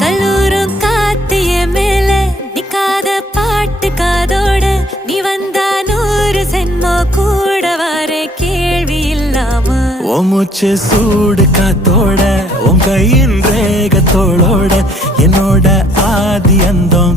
கல்லூரும் காத்திய மேல நிக்காத பாட்டு காதோட நீ வந்தா 100 சென்மோ கூட வர கேள்வி இல்லாம உன் மூச்சு சூடு காத்தோட உன் கையின் ரேகத்தோளோட என்னோட ஆதி அந்தம்